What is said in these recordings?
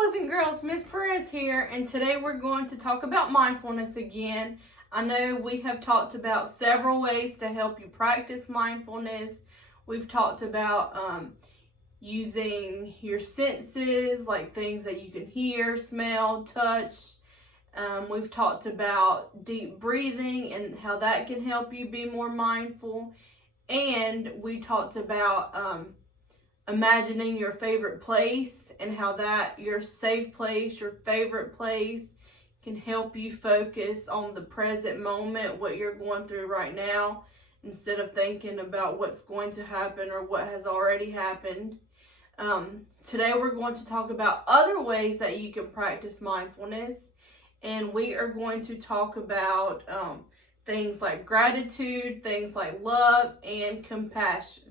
boys and girls, Miss Perez here, and today we're going to talk about mindfulness again. I know we have talked about several ways to help you practice mindfulness. We've talked about using your senses, like things that you can hear, smell, touch. We've talked about deep breathing and how that can help you be more mindful. And we talked about imagining your favorite place and how that your safe place, your favorite place, can help you focus on the present moment, what you're going through right now, instead of thinking about what's going to happen or what has already happened. Today we're going to talk about other ways that you can practice mindfulness, and we are going to talk about things like gratitude, things like love, and compassion.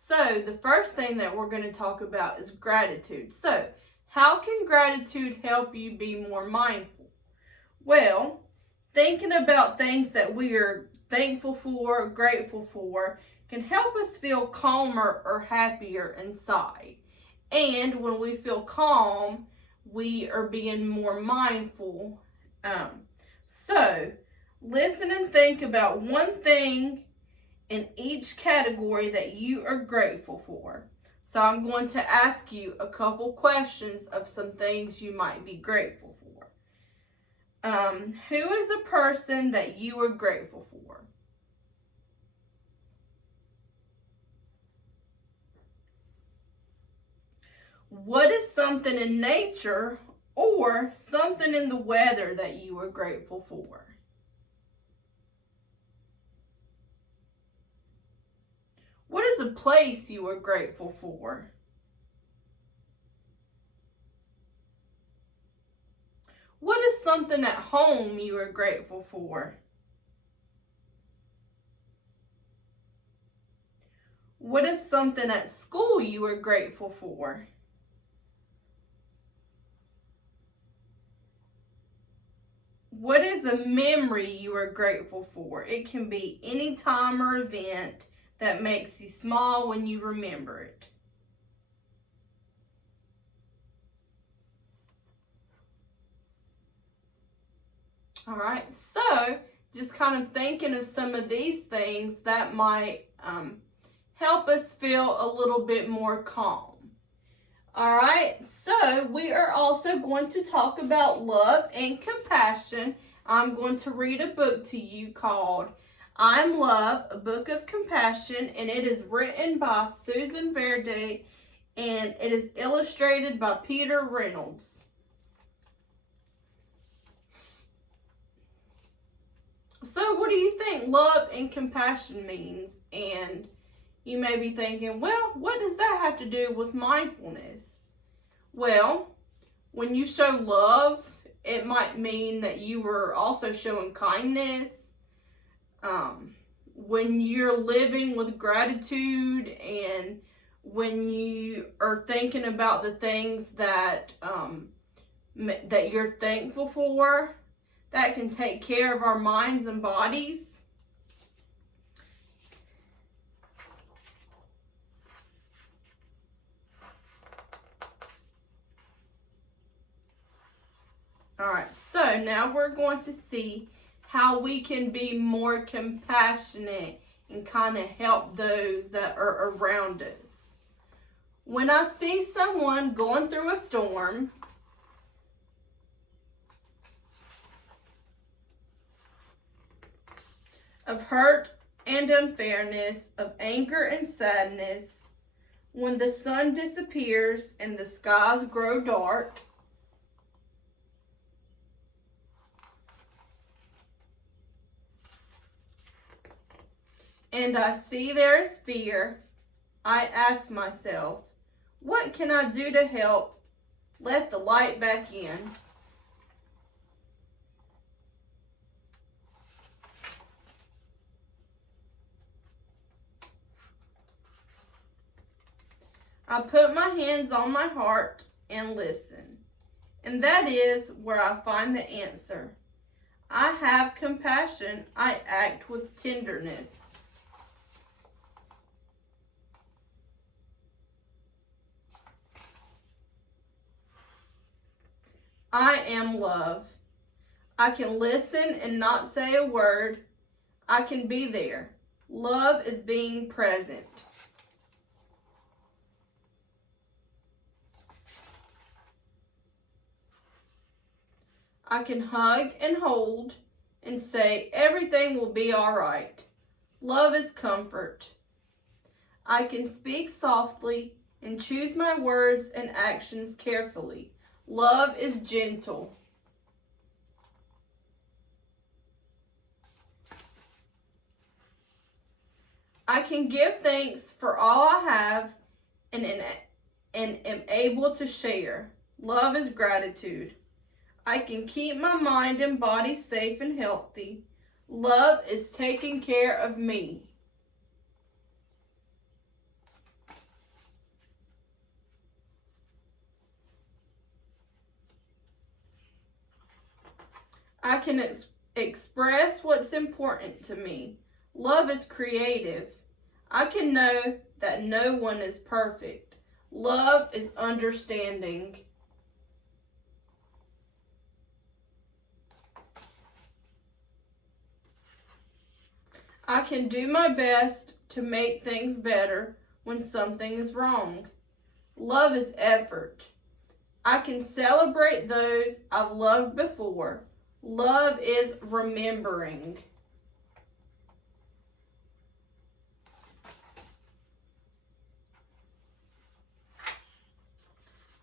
So the first thing that we're going to talk about is gratitude. So how can gratitude help you be more mindful? Well, thinking about things that we are thankful for, grateful for, can help us feel calmer or happier inside. And when we feel calm, we are being more mindful. So listen and think about one thing in each category that you are grateful for. So I'm going to ask you a couple questions of some things you might be grateful for. Who is a person that you are grateful for? What is something in nature or something in the weather that you are grateful for? What is a place you are grateful for? What is something at home you are grateful for? What is something at school you are grateful for? What is a memory you are grateful for? It can be any time or event that makes you smile when you remember it. All right, so just kind of thinking of some of these things that might help us feel a little bit more calm. All right, so we are also going to talk about love and compassion. I'm going to read a book to you called I'm Love, a Book of Compassion, and it is written by Susan Verde, and it is illustrated by Peter Reynolds. So what do you think love and compassion means? And you may be thinking, well, what does that have to do with mindfulness? Well, when you show love, it might mean that you are also showing kindness. When you're living with gratitude and when you are thinking about the things that that you're thankful for, that can take care of our minds and bodies. All right, so now we're going to see how we can be more compassionate and kind of help those that are around us. When I see someone going through a storm, of hurt and unfairness, of anger and sadness, when the sun disappears and the skies grow dark, and I see there is fear, I ask myself, what can I do to help let the light back in? I put my hands on my heart and listen. And that is where I find the answer. I have compassion. I act with tenderness. I am love. I can listen and not say a word. I can be there. Love is being present. I can hug and hold and say everything will be all right. Love is comfort. I can speak softly and choose my words and actions carefully. Love is gentle. I can give thanks for all I have and am able to share. Love is gratitude. I can keep my mind and body safe and healthy. Love is taking care of me. I can express what's important to me. Love is creative. I can know that no one is perfect. Love is understanding. I can do my best to make things better when something is wrong. Love is effort. I can celebrate those I've loved before. Love is remembering.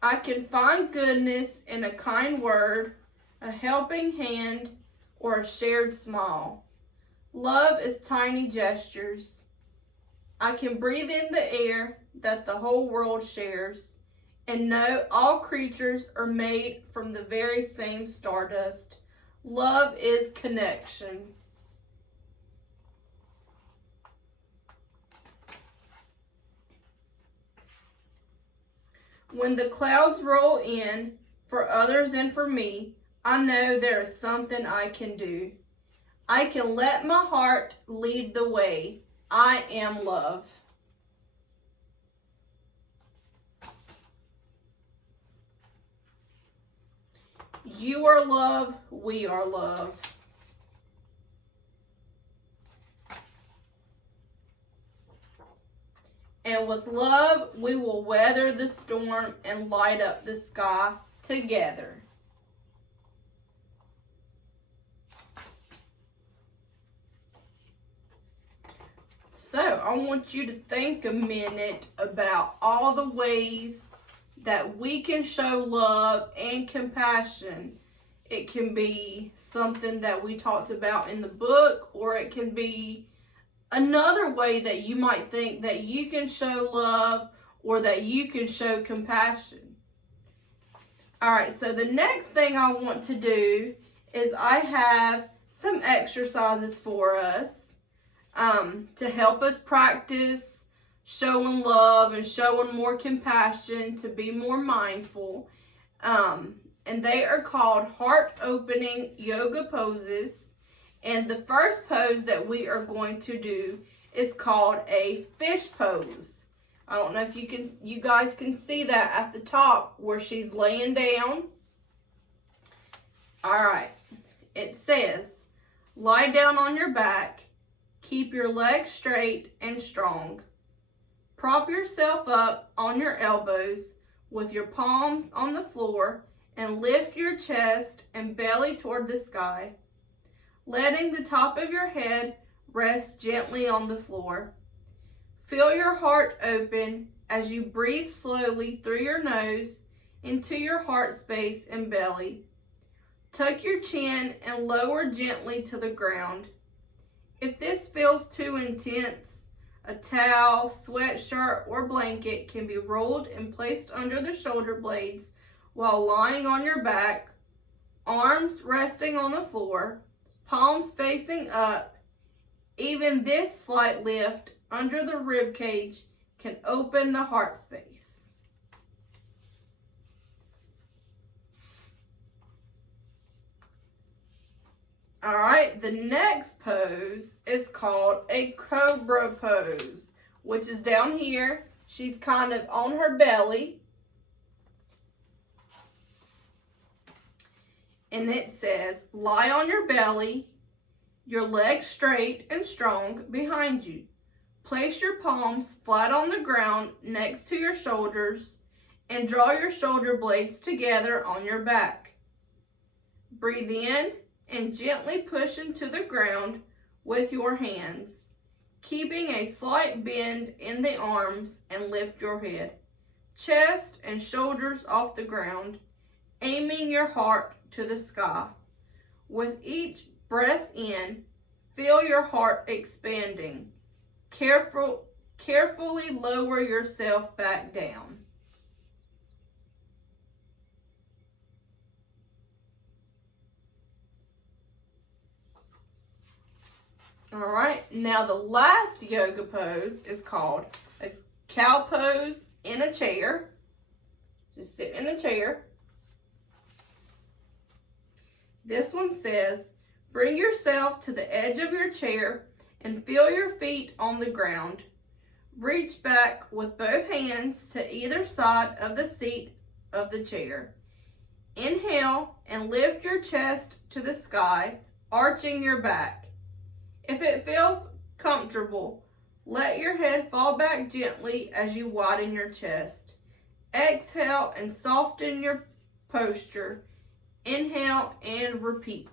I can find goodness in a kind word, a helping hand, or a shared smile. Love is tiny gestures. I can breathe in the air that the whole world shares and know all creatures are made from the very same stardust. Love is connection. When the clouds roll in for others and for me, I know there is something I can do. I can let my heart lead the way. I am love. You are love. We are love. And with love, we will weather the storm and light up the sky together. So I want you to think a minute about all the ways that we can show love and compassion. It can be something that we talked about in the book, or it can be another way that you might think that you can show love or that you can show compassion. All right, so the next thing I want to do is I have some exercises for us to help us practice showing love and showing more compassion, to be more mindful. And they are called heart-opening yoga poses. And the first pose that we are going to do is called a fish pose. I don't know if you guys can see that at the top where she's laying down. All right. It says, lie down on your back. Keep your legs straight and strong. Prop yourself up on your elbows with your palms on the floor and lift your chest and belly toward the sky, letting the top of your head rest gently on the floor. Feel your heart open as you breathe slowly through your nose into your heart space and belly. Tuck your chin and lower gently to the ground. If this feels too intense, a towel, sweatshirt, or blanket can be rolled and placed under the shoulder blades while lying on your back, arms resting on the floor, palms facing up. Even this slight lift under the rib cage can open the heart space. All right, the next pose is called a cobra pose, which is down here. She's kind of on her belly. And it says, lie on your belly, your legs straight and strong behind you. Place your palms flat on the ground next to your shoulders and draw your shoulder blades together on your back. Breathe in and gently push into the ground with your hands, keeping a slight bend in the arms, and lift your head, chest and shoulders off the ground, aiming your heart to the sky. With each breath in, feel your heart expanding. Carefully lower yourself back down. All right, now the last yoga pose is called a cow pose in a chair. Just sit in a chair. This one says, bring yourself to the edge of your chair and feel your feet on the ground. Reach back with both hands to either side of the seat of the chair. Inhale and lift your chest to the sky, arching your back. If it feels comfortable, let your head fall back gently as you widen your chest. Exhale and soften your posture. Inhale and repeat.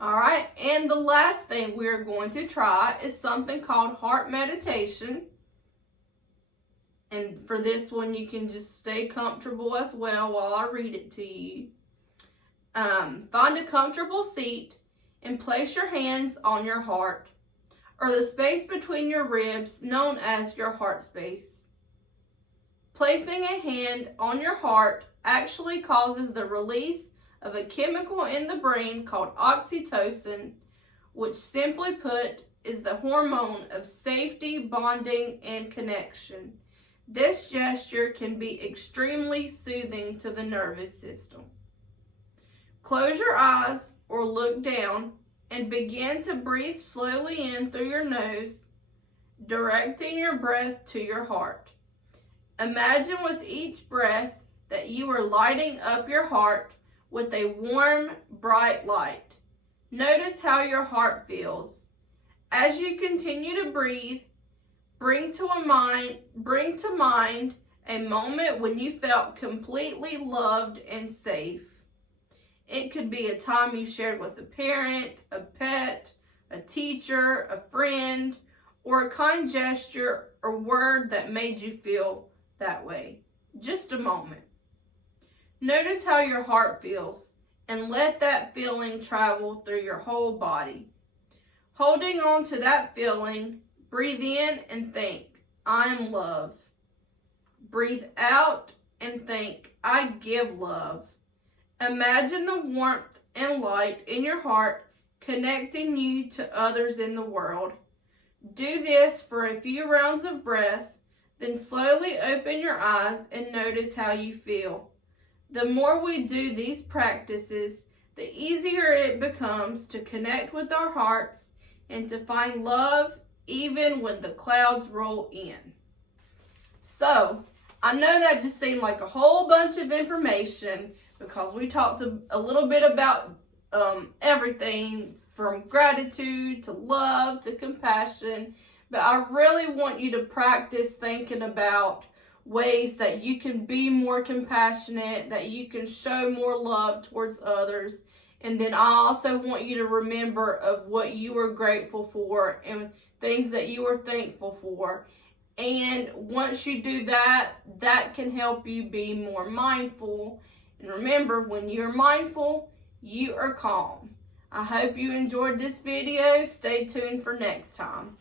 All right, and the last thing we're going to try is something called heart meditation. And for this one, you can just stay comfortable as well while I read it to you. Find a comfortable seat and place your hands on your heart, or the space between your ribs known as your heart space. Placing a hand on your heart actually causes the release of a chemical in the brain called oxytocin, which simply put is the hormone of safety, bonding, and connection. This gesture can be extremely soothing to the nervous system. Close your eyes or look down and begin to breathe slowly in through your nose, directing your breath to your heart. Imagine with each breath that you are lighting up your heart with a warm, bright light. Notice how your heart feels. As you continue to breathe, bring to mind a moment when you felt completely loved and safe. It could be a time you shared with a parent, a pet, a teacher, a friend, or a kind gesture or word that made you feel that way. Just a moment. Notice how your heart feels and let that feeling travel through your whole body. Holding on to that feeling, breathe in and think, I am love. Breathe out and think, I give love. Imagine the warmth and light in your heart connecting you to others in the world. Do this for a few rounds of breath, then slowly open your eyes and notice how you feel. The more we do these practices, the easier it becomes to connect with our hearts and to find love even when the clouds roll in. So, I know that just seemed like a whole bunch of information because we talked a little bit about everything from gratitude to love to compassion, but I really want you to practice thinking about ways that you can be more compassionate, that you can show more love towards others. And then I also want you to remember of what you are grateful for and things that you are thankful for. And once you do that, that can help you be more mindful. And remember, when you're mindful, you are calm. I hope you enjoyed this video. Stay tuned for next time.